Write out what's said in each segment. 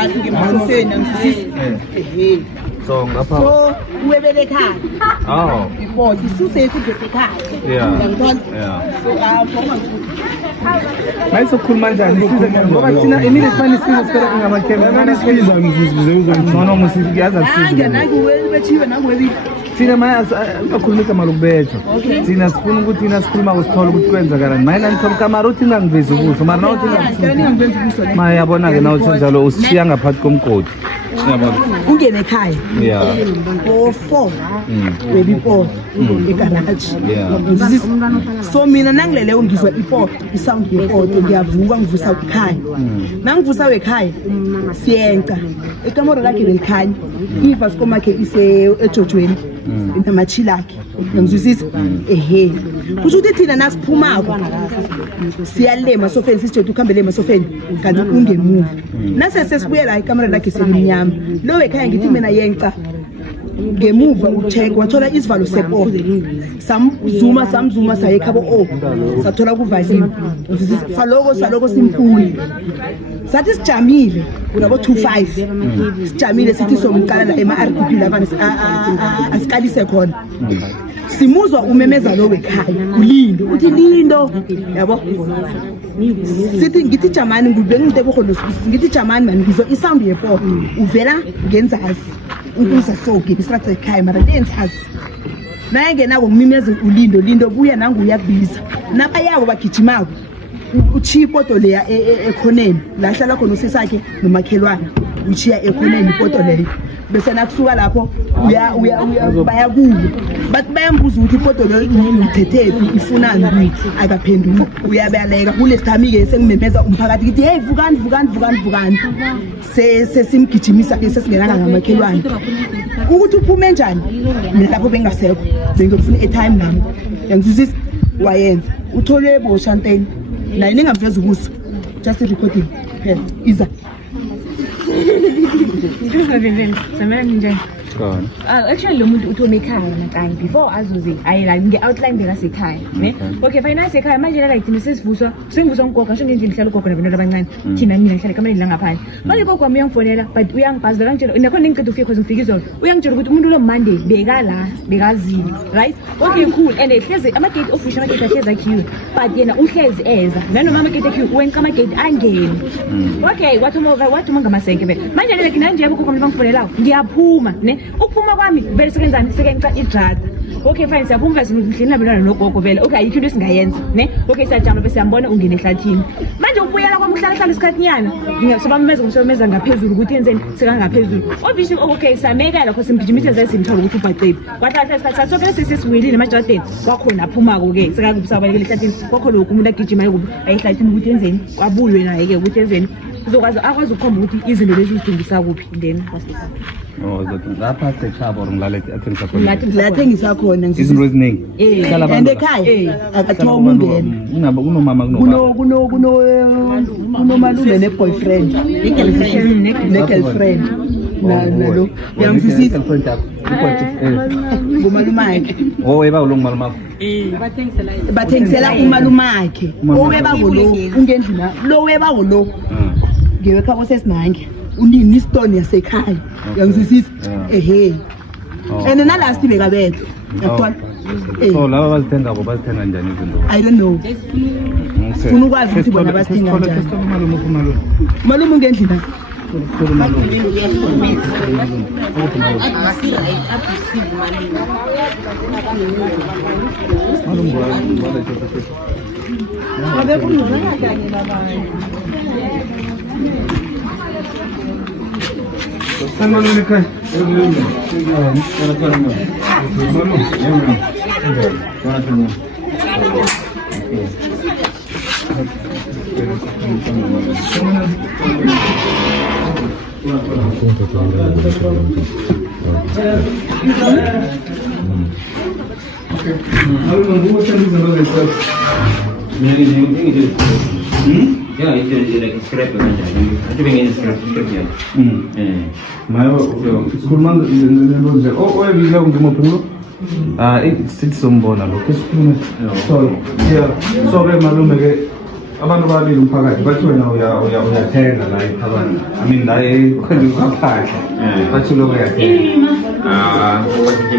ngenzasi ngemasofeni angizisi So ngapha so uwebele ekhaya oh isuse isigesi ekhaya yeah so mayisokhuluma njani size ngoba thina emile sifane size siphela ngamakhemera siza ngizize uzongcono musiyaza size nangu wethiwe nangu webi thina maya akhulumisa malukubetha thina sifuna ukuthi thina sikhuluma kusithola ukuthi kwenzakalani mayina ngithola kamera uthi ngangivezi ubuso mara nawo thina maya yabona ke nawo njalo usishiya ngaphathi komgodi yabona ungene ekhaya ngo-4 webi 4 egaraji so mina nangilele ngizwa ipoto isound yepoto ngiyavuka ngivusa ekhaya nangivusa wekhaya siyenca ikamero lakhe lelikhanya ivasco makhe ejojweni inamachilakhe ngizwisisa kusho ukuthi thina nasiphumako siyalema sofeni sisijeda ukuhambele emasofeni kanti ungemuva nasesesibuyela ikamera lakhe selimnyama lo wekhaya ngithi mina yenca ngemuva ucheck wathola isivalo sepoto samzuma saye ekhabo sathola kuvice saloko simfuni sathi sijamile kunabo 25 sijamile sithi somqala la ema-RDP lapha asikalise khona simuzwa umemeza lo wekhaya ulindo uthi lindo yabo sithi ngithi jamani ngibengidebokhono ngithi jamani mani ngizwa isound yepoto uvela ngenzasi ukuza soke isitrathe ekhaya mara lenzazi naye ngenako ngimimeza ulindo buya nanguyabiza nabayabo bagijimako uchiya ipoto leya ekhoneni la hlala khona usisakhe nomakhelwana uchiya ekhoneni ipoto leyo bese nakusuka lapho baya kuyo bathi bayambuza ukuthi ipoto leyo uyithethephi ifunani akaphenduli uyabaleka kulesithami-ke sengimemeza umphakathi ngithi hey vukani sesimgijimisa ke sesingenanga ngamakhelwane ukuthi uphume njani mina lapho bengasekho bengifuna i-airtime nami yangizwisisa wayenza uthole boshanteni naye ningamveza ubuso just recording phela iza actually lo muntu uthome ekhaya nakanye before azuze ayela nge-outline bekasekhaya ne okay fine asekhaya manje like thina sesivuswa sengivuswa ngogogo asho ngendlela ngihlala ugogo nabantwana abancane thina mina ngihlala ekameleni langaphandle manje ugogo wami uyangifonela but uyangibhazela kangitshela nakhona ngiceda ufike cause ngifika izolo uyangitshela ukuthi umuntu lo Monday bekala bekazile right okay cool and hlezi amagate official amagate ahlezi akhiwe but yena uhlezi eza nanoma amagate akhiwe wenqa amagate angene okay wathi ngamasenke vele manje like nanje yabo ugogo bangifonela ngiyaphuma ne ukuphuma kwami vele sekenzani sekenca idrada okay fine siyaphuma sihleli nabelana nogogo vele okay ayikho into esingayenza ne okay siyajama bese siyambona ungene ehlathini manje ubuyela kwami uhlala isikhathinyana ngiyasebameza ngaphezulu ukuthi yenzeni sekangaphezulu obviously okay sameka lapho simgijimise zesimthola ukuthi ubhacebe kwahlala isikhathi soke sesisiwilile emajardeni kwakhona aphuma-ko ke sekakusabalekele ehlathini kwakho lokhu umuntu agijimayo kubi ayehlathini ukuthi yenzeni kwabuywe naye-ke ukuthi yenzeni akwazi ukukhomba ukuthi izinto lezi uzidingisa kuphi then lapha sekhaba ngilale lathengisa khona izinto eziningi and ekhaya akathoma ungena kunomama kunomalume ne-boyfriend ne-girlfriend nalo uyangizwisisa ngumalumakhe oweba ulo ngumalumakho bathengisela umalumakhe owebako lo ungendlina lo webako lo ngewekhabo sesinange unini istone yasekhaya uyangizwisisa and nalasti bekabetho yabona so laba bazithengako bazithenga njani izinto I don't know funa ukwazi ukuthi bona bazithenga njani malume ungendlina Yeah, it's like a scrap. I think it's scrap. Skulman vile ungimopungo sithi sombona lo kesikhulume so yeah so ke malume ke abantu babili umphakathi bathi wena uyathenga la ephakathi I mean la ekhondiphakathi bathi lokho uyathenga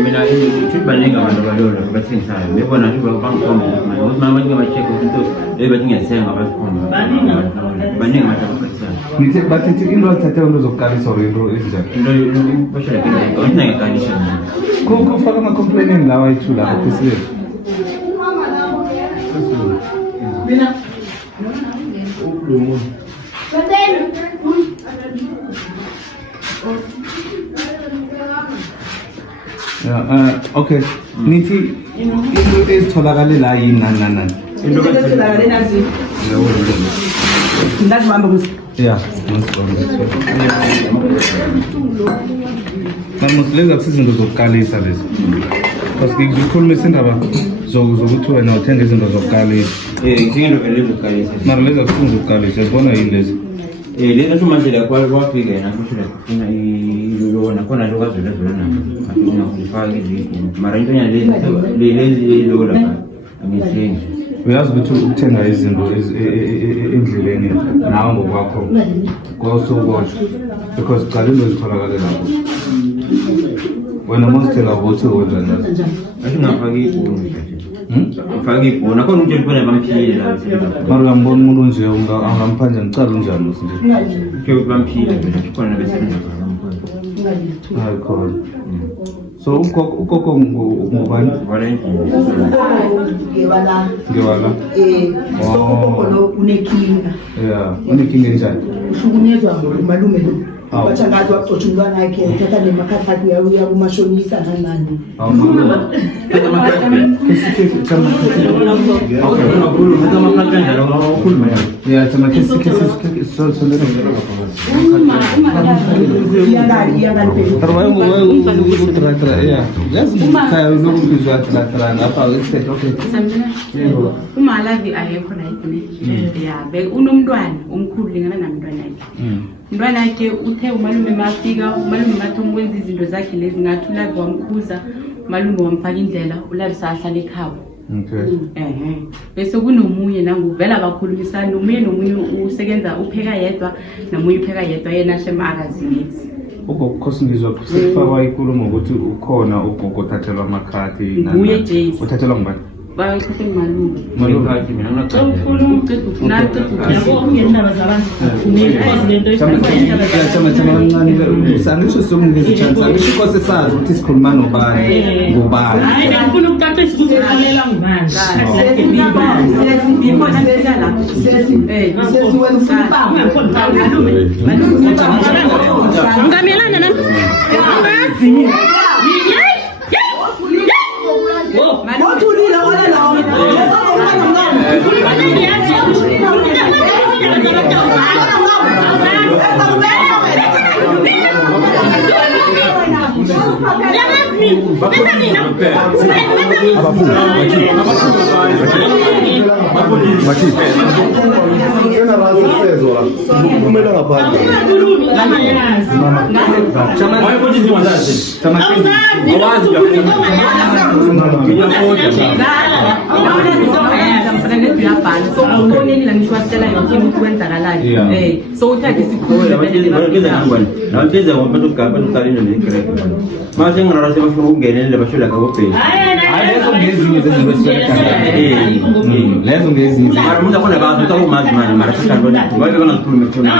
mina ithi baningi abantu balolo bathengisayo bebona nje bangikhomba ukuthi mama ngiyabacheka ukuthi bathi ngiyathenga abakhomba baningi abantu abathengisayo nithi bathi into azithathe into zokuqalisa or into ezinjani into bashela kinga ukuthi ngiyaqalisha kufaka ama-complaining lawa ayithu lapha phesileyo okay nithi into ezitholakale la yini nani into ezitholakale nazi ngazibamba kuze yeah namusileza kusizinto zokuqalisa lezi because ngikhulumisa indaba zokuthi wena uthenga izinto zokuqalisa ngiyendo vele zokuqalisa mara leza kusizinto zokuqalisa zibona yini lezi lezi ntomanje la kwafika yena kushela kufuna ilona khona lokazwela zona afuna ukufaka izinto mara into yana lezi lola angithengi uyazi ukuthi ukuthenga izinto endleleni nawe ngokwakho kwawusukosho because qala into ezitholakale lapho wena mosithenga ukuthi wenza njani asingafaki ibhunu ufake ibhunu khona ukuthi ngibona bamphile la mara uyambona umuntu nje angamphanja ngicala unjani usinje ke bamphile khona bese hayi khona so ugogo ngubani ngewala so ugogo lo unenkinga yeah unenkinga enjani uhlukunyezwa ngumalume lo bathi ngathi waqotsha umntwana wakhe uthatha nemakhathi uya kumashonisa nani umalavi ayekho la ya unomntwana omkhulu lingana namntwana yakhe umntwana wakhe uthe umalume mafika umalume mathi ukwenza izinto zakhe lezi ngathi ulavi wamkhuza umalume wamfaka indlela ulavi sahlala ekhaya bese kunomunye nanguvela abakhulumisana nomunye usebenza upheka yedwa nomunye upheka yedwa yena shemakazinisi ukukhosi ngizwa sekufakwa ikulumo ukuthi ukhona ugogo othathelwa amakhathi nguye Jace uthathelwa ngubani bayithathe malume ngikhathi mina sangisho somnikeza chance angisho kose sazi ukuthi sikhuluma nobani ngubani ngifuna ukuqaqisa ukuthi ufanele ngubani ngamelana nami so uthathe isikhulu nabageza abantu ugaba uqalile negrade manje ngirarase bafuna ukungenela bashola kabobheli lezo ngezinye zezinto lezo ngezinye mara umuntu akhona abantu utakumazi manje mara sithandwa ngoba bengona sikhuluma khona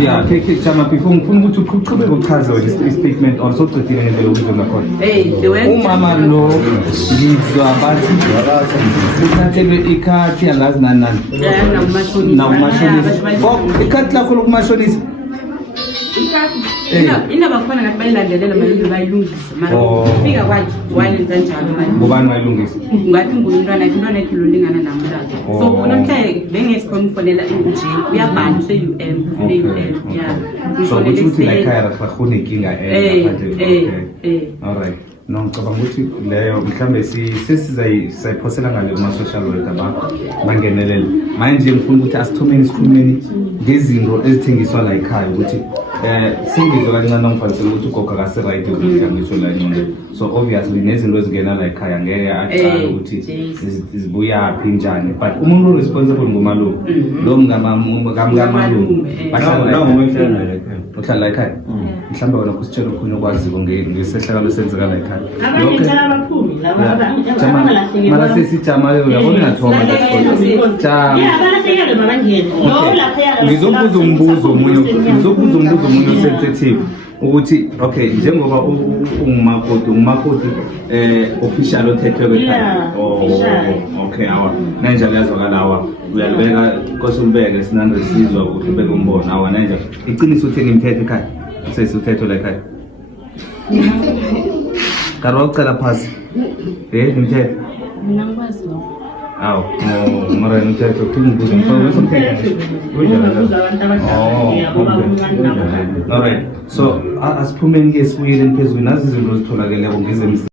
yeah ke chama before ngifuna ukuthi uqhubeke uchaze wena statement or sokucedile ngendlela ukuthi ngakhona umama lo ngizwa bathi uthathelwe ikhathi angazi nani na umashonisa ikhathi lakho lokumashonisa indaba khona ngathi bayilandelela malungu bayilungisa mara ufika kwathi wayenza njalo manje ngubani wayilungisa ngathi umntwana wakhe lolingana namhlanje so namhlanje bengesikhonfonela nje uyabhana se-UM yeah so ukuthi la ekhaya rakhona inkinga all right No, ngicabanga ukuthi leyo mhlambe sizayiphosela ngale kuma-social worker bangenelele. Manje ngifuna ukuthi asikhulumeni ngezinto ezithengiswa la ekhaya ukuthi singizwe kancane nangifanisele ukuthi ugogo akasi-right ukudla ngisho la enyongeni. So obviously nezinto ezingena la ekhaya ngeke aqale ukuthi zibuyaphi njani, but umuntu responsible ngumalume lo mngamalume uhlala la ekhaya. Mhlawumbe wena kusitshela okhunye okwaziko ngesehlakalo esenzeka la ekhaya. Mara sesijama uyabona ngathoma ngizobuza umbuzo omunye sensitive ukuthi okay njengoba ungumakoti official othethwe kwekhaya. Okay awa nanjalo yazwakalawa uyalibeka kose umbeke sinande sizwa ukuthi ubeke umbono awa nanjalo iqiniso uthenga imithetho ekhaya sesuthetho la ekhaya karwa ucela phasi imithetho aw mara imithetho kungibuza mfowethu umthetho alright, so asiphumeni ke sibuyele phezulu nazi izinto zitholakeleyo ngezemsebenzini